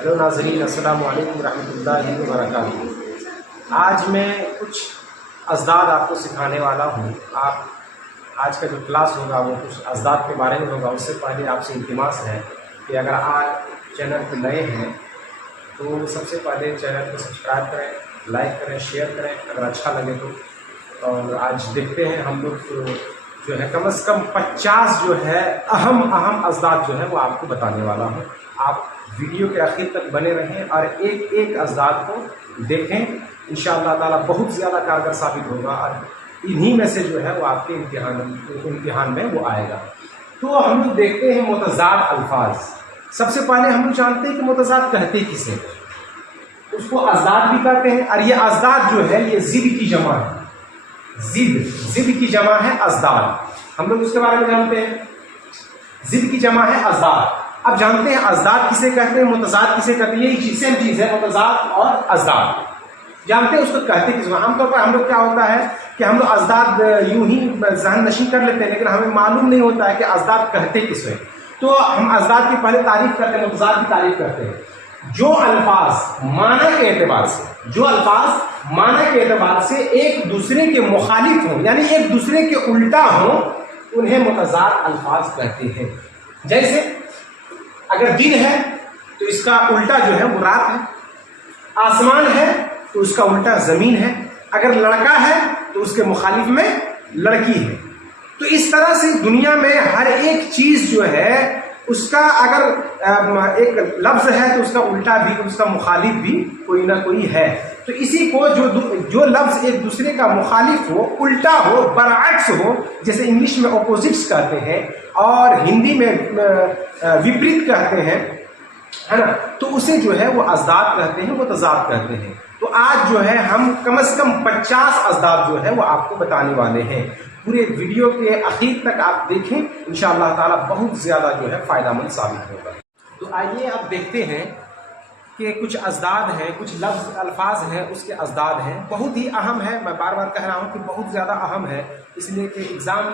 Hello नाज़रीन, अस्सलामु अलैकुम रहमतुल्लाहि व बरकातुहू। आज मैं कुछ अज़दाद आपको सिखाने वाला हूँ। आप आज का जो क्लास होगा वो कुछ अज़दाद के बारे में होगा। उससे पहले आपसे इल्तिमास है कि अगर आज चैनल पर नए हैं तो सबसे पहले चैनल को सब्सक्राइब करें, लाइक करें, शेयर करें अगर अच्छा लगे तो। और आज देखते हैं हम लोग जो है कम से कम 50 जो है अहम अज़दाद जो है वो आपको बताने वाला हूँ। आप वीडियो के आखिर तक बने रहें और एक एक अज़दाद को देखें। इंशाअल्लाह ताला बहुत ज़्यादा कारगर साबित होगा और इन्हीं में से जो है वो आपके इम्तिहान में वो आएगा। तो हम लोग देखते हैं मुतज़ाद अल्फाज। सबसे पहले हम लोग जानते हैं कि मुतज़ाद कहते किसे, उसको अज़दाद भी कहते हैं। और ये अज़दाद जो है ये ज़िद की जमा है। ज़िद की जमा है अज़दाद। हम लोग उसके बारे में जानते हैं, ज़िद की जमा है अज़दाद। अब जानते हैं अज़दाद किसे कहते हैं, मुतज़ाद किसे कहते हैं। यही सेम चीज़ है, मुतज़ाद और अज़दाद। जानते हैं उसको कहते किस। आमतौर पर हम लोग क्या होता है कि हम लोग अज़दाद यूं ही ज़हन नशीं कर लेते हैं, लेकिन हमें मालूम नहीं होता है कि अज़दाद कहते किसे। तो हम अज़दाद की पहले तारीफ़ करते हैं, मुतज़ाद की तारीफ़ करते हैं। जो अल्फाज माना के एतबार से एक दूसरे के मुखालिफ हों, यानी एक दूसरे के उल्टा हों, उन्हें मुतज़ाद अल्फाज कहते हैं। जैसे अगर दिन है तो इसका उल्टा जो है वो रात है, आसमान है तो उसका उल्टा ज़मीन है, अगर लड़का है तो उसके मुखालिफ में लड़की है। तो इस तरह से दुनिया में हर एक चीज़ जो है उसका अगर एक लफ्ज़ है तो उसका उल्टा भी, उसका मुखालिफ भी कोई ना कोई है। तो इसी को जो लफ्ज़ एक दूसरे का मुखालिफ हो, उल्टा हो, बरअक्स हो, जैसे इंग्लिश में ऑपोजिट्स कहते हैं और हिंदी में विपरीत कहते हैं, है ना, तो उसे जो है वो अज़दाद कहते हैं, वो तज़ाद कहते हैं। तो आज जो है हम कम से कम 50 अज़दाद जो है वो आपको बताने वाले हैं। पूरे वीडियो के आखिर तक आप देखें, इंशाअल्लाह ताला बहुत ज़्यादा जो है फ़ायदेमंद साबित होगा। तो आइए आप देखते हैं कि कुछ अज़दाद हैं, कुछ लफ्ज़ अल्फाज हैं, उसके अज़दाद हैं। बहुत ही अहम है, मैं बार बार कह रहा हूँ कि बहुत ज़्यादा अहम है, इसलिए कि एग्ज़ाम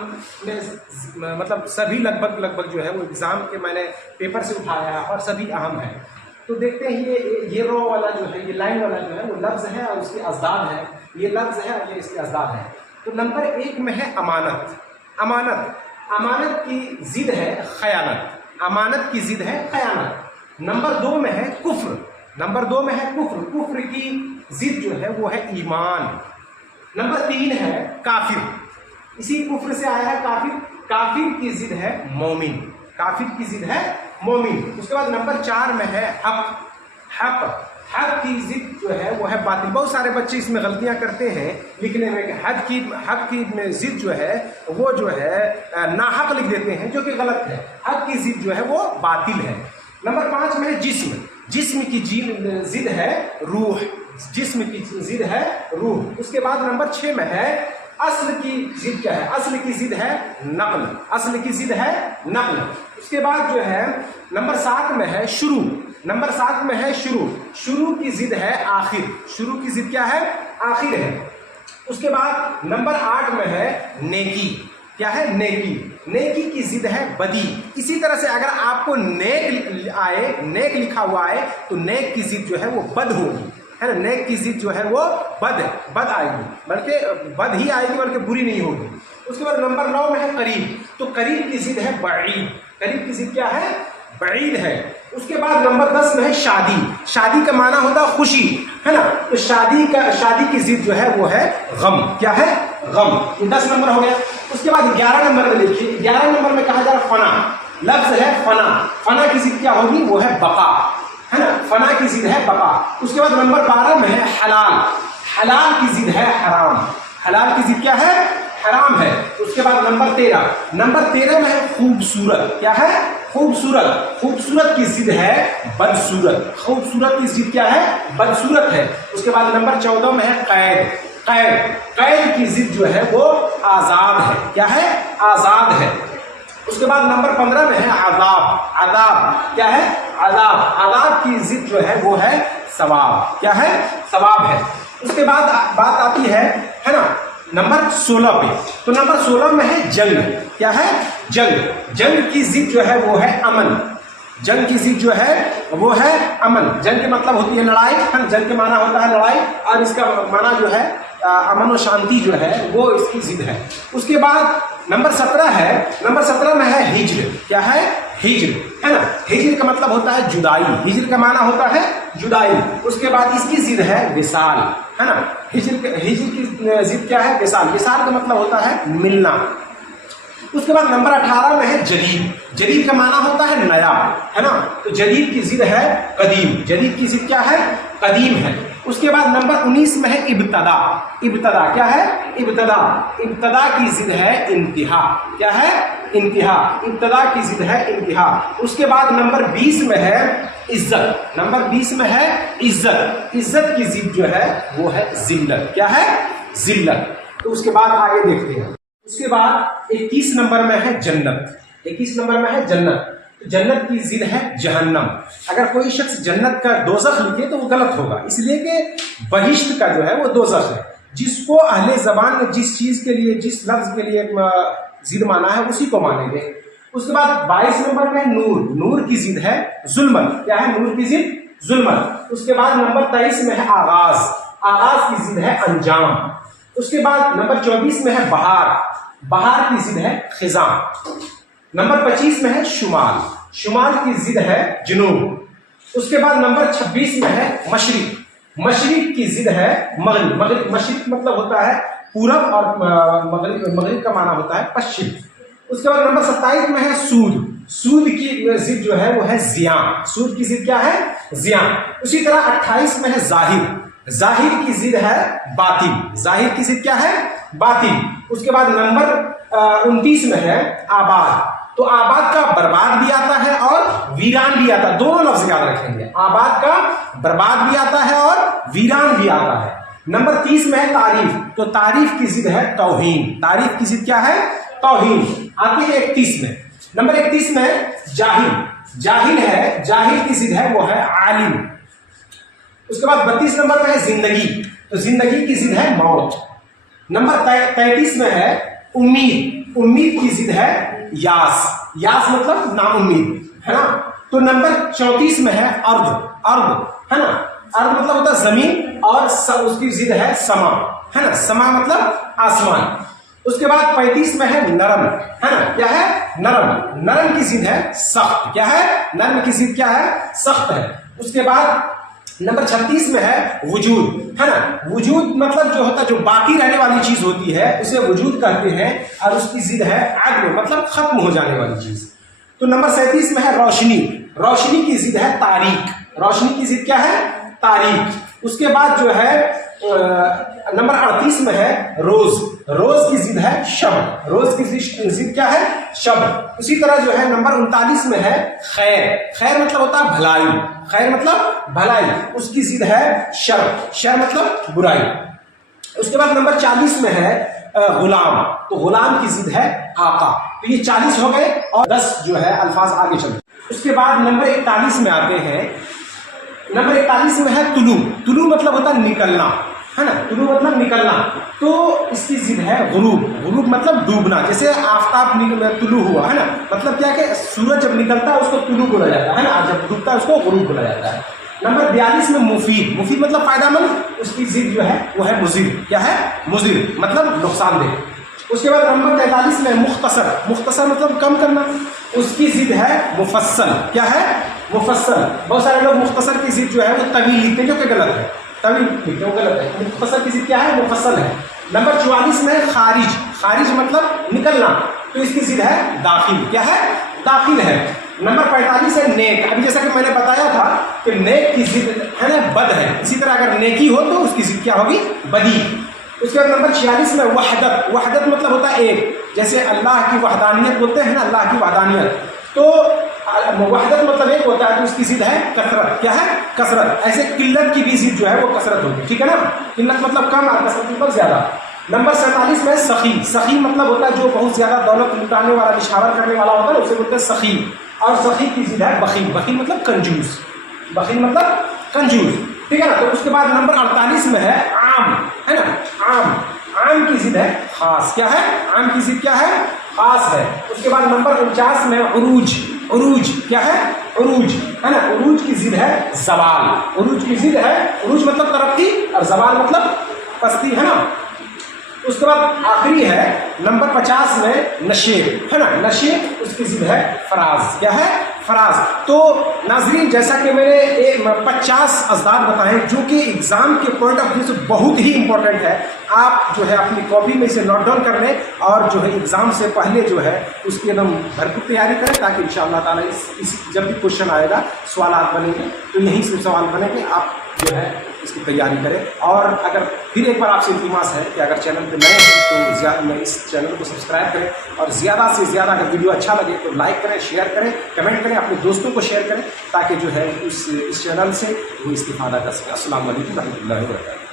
में मतलब सभी लगभग जो है वो एग्ज़ाम के मैंने पेपर से उठाया है और सभी अहम है। तो देखते हैं ये रो वाला जो है, ये लाइन वाला जो है वो लफ्ज़ है और उसके अज़दाद है। ये लफ्ज़ है और ये इसके अज़दाद है। तो नंबर 1 में है अमानत। अमानत की ज़िद है खयानत। अमानत की ज़िद है खयानत। नंबर 2 में है कुफ्र। कुफ्र की ज़िद जो है वो है ईमान। नंबर 3 है काफिर। इसी कुफ्र से आया है काफिर। काफिर की ज़िद है मोमिन। उसके बाद नंबर 4 में है हक की ज़िद जो है वो है बातिल। बहुत सारे बच्चे इसमें गलतियां करते हैं लिखने में। हक की ज़िद जो है वो जो है नाहक लिख देते हैं, जो कि गलत है। हक की ज़िद जो है वो बातिल है। नंबर 5 में है जिस्म की ज़िद है रूह। उसके बाद नंबर 6 में है अस्ल की ज़िद। क्या है? अस्ल की ज़िद है नक़ल। उसके बाद जो है नंबर 7 में है शुरू की ज़िद है आखिर। शुरू की ज़िद क्या है? आखिर है। उसके बाद नंबर 8 में है नेकी। क्या है? नेकी की ज़िद है बदी। इसी तरह से अगर आपको नेक लिखा हुआ आए तो नेक की ज़िद जो है वो बद होगी, है ना। नेक की ज़िद जो है वो बद आएगी, बल्कि बद ही आएगी, बल्कि बुरी नहीं होगी। उसके बाद नंबर 9 में है करीब। तो करीब की ज़िद है बईद। करीब की ज़िद क्या है? बईद है। उसके बाद नंबर 10 में है शादी का माना होता है खुशी, है ना। तो शादी की ज़िद जो है वो है गम। क्या है? गम। ये 10 नंबर हो गया। उसके बाद 11 नंबर में देखिए, 11 नंबर में कहा जा रहा फना। लफ्ज़ है फना की ज़िद क्या होगी? वो है बका, है ना। फना की ज़िद है बका। उसके बाद नंबर 12 में है हलाल की ज़िद है हराम। हलाल की ज़िद क्या है? हराम है। उसके बाद नंबर 13 में है खूबसूरत। क्या है? खूबसूरत की ज़िद है बदसूरत। खूबसूरत की ज़िद क्या है? बदसूरत है। उसके बाद नंबर 14 में है कैद की ज़िद जो है वो आज़ाद है। क्या है? आज़ाद है। उसके बाद नंबर 15 में है आदाब। क्या है? आदाब की ज़िद जो है वो है सवाब। क्या है? सवाब है। उसके बाद बात आती है ना, नंबर 16 पे। तो नंबर 16 में है जंग। क्या है? जंग की ज़िद जो है वो है अमन। जंग की जिद जो है वो है अमन। जंग के मतलब होती है लड़ाई, जंग के माना होता है लड़ाई, और इसका माना जो है अमन और शांति जो है वो इसकी जिद है। उसके बाद नंबर 17 है, नंबर 17 में है हिज्र। क्या है? हिज्र, है ना। हिज्र का मतलब होता है जुदाई, हिज्र का माना होता है जुदाई। उसके बाद इसकी जिद है विसाल, है ना। हिज्र की जिद क्या है? विसाल। विसाल का मतलब होता है मिलना। उसके बाद नंबर 18 में है जदीद। जदीद का माना होता है नया, है ना। तो जदीद की जिद है कदीम। जदीद की जिद क्या है? कदीम है। उसके बाद नंबर 19 में है इब्तदा। इब्तदा क्या है? इब्तदा। इब्तदा की जिद है इंतहा। क्या है? इंतहा। इब्तदा की जिद है इंतहा। उसके बाद नंबर 20 में है इज्जत। नंबर 20 में है इज्जत। इज्जत की जिद जो है वो है जिल्लत। क्या है? जिल्लत। तो उसके बाद आगे देखते हैं। उसके बाद 21 नंबर में है जन्नत। 21 नंबर में है जन्नत। तो जन्नत की जिद है जहन्नम। अगर कोई शख्स जन्नत का दोज़ख लिखे तो वो गलत होगा, इसलिए कि बहिश्त का जो है वो दोज़ख है। जिसको अहले ज़बान में जिस चीज़ के लिए, जिस लफ्ज़ के लिए जिद माना है उसी को मानेंगे। उसके बाद 22 नंबर में नूर। नूर की जिद है जुल्मत। क्या है? नूर की जिद जुल्मत। उसके बाद नंबर 23 में है आगाज। आगाज की जिद है अंजाम। उसके बाद नंबर 24 में है बहार। बहार की जिद है खिज़ां। नंबर 25 में है शुमाल। शुमाल की जिद है जुनूब। उसके बाद नंबर 26 में है मशरिक। मशरिक की जिद है मगरिब। मगरिब, मशरिक मतलब होता है पूरब, और मगरिब का माना होता है पश्चिम। उसके बाद नंबर 27 में है सूद। सूद की जिद जो है वो है जियां। सूद की जिद क्या है? जियां। उसी तरह 28 में है जाहिर। जाहिर की जिद है बातिल। जाहिर की जिद क्या है? बातिल। उसके बाद नंबर 29 में है आबाद। तो आबाद का बर्बाद भी आता है और वीरान भी आता है, दोनों लफ्ज याद रखेंगे। आबाद का बर्बाद भी आता है और वीरान भी आता है। नंबर 30 में है तारीफ। तो तारीफ की जिद है तौहीन। तारीफ की जिद क्या है? तौहीन। आती है 31 में। नंबर 31 में जाहिल। जाहिल है, जाहिल की जिद है वो है आलिम। उसके बाद 32 नंबर में है जिंदगी। तो जिंदगी की जिद है मौत। नंबर 33 में है उम्मीद। उम्मीद की जिद है यास। यास मतलब नाउम्मीद, है ना। तो नंबर 34 में है अर्द। अर्द, है ना। अर्द मतलब होता है जमीन, और उसकी जिद है समा, है ना। समा मतलब आसमान। उसके बाद 35 में है नरम, है ना। क्या है? नरम। नरम की जिद है सख्त। क्या है? नरम की जिद क्या है? सख्त है। उसके बाद नंबर 36 में है वजूद, है ना। वजूद मतलब जो होता है, जो बाकी रहने वाली चीज होती है उसे वजूद कहते हैं, और उसकी जिद है अदम मतलब खत्म हो जाने वाली चीज। तो नंबर 37 में है रोशनी। रोशनी की जिद है तारीक। रोशनी की जिद क्या है? तारीक। उसके बाद जो है नंबर 38 में है रोज। रोज की जिद है शब। रोज की जिद क्या है? शब। उसी तरह जो है नंबर 39 में है खैर। खैर मतलब होता है भलाई। खैर मतलब भलाई, उसकी जिद है शर। शर मतलब बुराई। उसके बाद नंबर 40 में है गुलाम। तो गुलाम की जिद है आका। तो ये 40 हो गए, और 10 जो है अल्फाज आगे चलते। उसके बाद नंबर 41 में आते हैं। नंबर 41 में है तुलू। तुलू मतलब होता है निकलना, है ना। तुलू मतलब निकलना। तो इसकी जिद है गुरूब। गुरूब मतलब डूबना। जैसे आफताब तुलू हुआ, है ना। मतलब क्या कि सूरज जब निकलता है उसको तुलू बोला जाता है ना, जब डूबता है उसको गुरूब बोला जाता है। नंबर 42 में मुफीद। मुफीद मतलब फायदामंद। उसकी जिद जो है वो है मुजिर। क्या है? मुजिर मतलब नुकसानदेह। उसके बाद नंबर 43 में मुख्तसर। मुख्तसर मतलब कम करना। उसकी जिद है मुफस्सल। क्या है? मुफस्सल। बहुत सारे लोग मुख्तसर की जिद जो है वो तवील लिखते हैं, जो कि गलत है। तवील लिखते हैं, गलत है। मुख्तसर की जिद क्या है? मुफस्सल है। नंबर 44 में खारिज। खारिज मतलब निकलना। तो इसकी जिद है दाखिल। क्या है? दाखिल है। नंबर 45 है नेक। अभी जैसा कि मैंने बताया था कि नेक की जिद है ना बद है, इसी तरह अगर नेकी हो तो उसकी जिद क्या होगी? बदी। उसके बाद नंबर 46 में वहदत। वहदत मतलब होता है एक, जैसे अल्लाह की वहदानियत बोलते हैं ना, अल्लाह की वहदानियत। तो वहदत मतलब एक होता है, तो उसकी जिद है कसरत। क्या है? कसरत। ऐसे किल्लत की भी जिद जो है वो कसरत होगी, ठीक है ना। किल्लत मतलब कम और कसरत मतलब ज्यादा। नंबर 47 में सखी। सखी मतलब होता है जो बहुत ज्यादा दौलत लुटाने वाला, निछावर करने वाला होता है, उसे बोलते हैं सखी। और सखी की जिद है बखील। बखील मतलब कंजूस। बखील मतलब कंजूस, ठीक है ना। तो उसके बाद नंबर 48 में है आम, है ना। आम। आम की जिद है खास। क्या है? आम की जिद क्या है? खास है। उसके बाद नंबर 49 में उरूज। उरूज क्या है? عروج ہے نا, عروج کی ضد ہے زوال, عروج کی ضد ہے, عروج مطلب ترقی اور زوال مطلب پستی ہے نا. اس کے بعد آخری ہے نمبر 50 میں نشیب ہے نا, نشیب اس کی ضد ہے فراز. کیا ہے؟ فراز. تو ناظرین جیسا کہ میں نے 50 اضداد بتائے جو کہ ایگزام کے پوائنٹ آف ویو سے بہت ہی امپورٹنٹ ہے, آپ جو ہے اپنی کاپی میں اسے نوٹ ڈاؤن کر لیں اور جو ہے ایگزام سے پہلے جو ہے اس کی ایک دم بھرپور تیاری کریں تاکہ انشاءاللہ تعالیٰ اس جب بھی کوشچن آئے گا, سوالات بنیں گے تو یہیں سے سوال بنیں گے, آپ جو ہے اس کی تیاری کریں. اور اگر پھر ایک بار آپ سے التماس ہے کہ اگر چینل پہ نئے ہیں تو اس چینل کو سبسکرائب کریں اور زیادہ سے زیادہ اگر ویڈیو اچھا لگے تو لائک کریں, شیئر کریں, کمنٹ کریں, اپنے دوستوں کو شیئر کریں تاکہ جو ہے اس چینل سے وہ استفادہ کر سکیں. السلام علیکم و رحمۃ اللہ وبرکاتہ.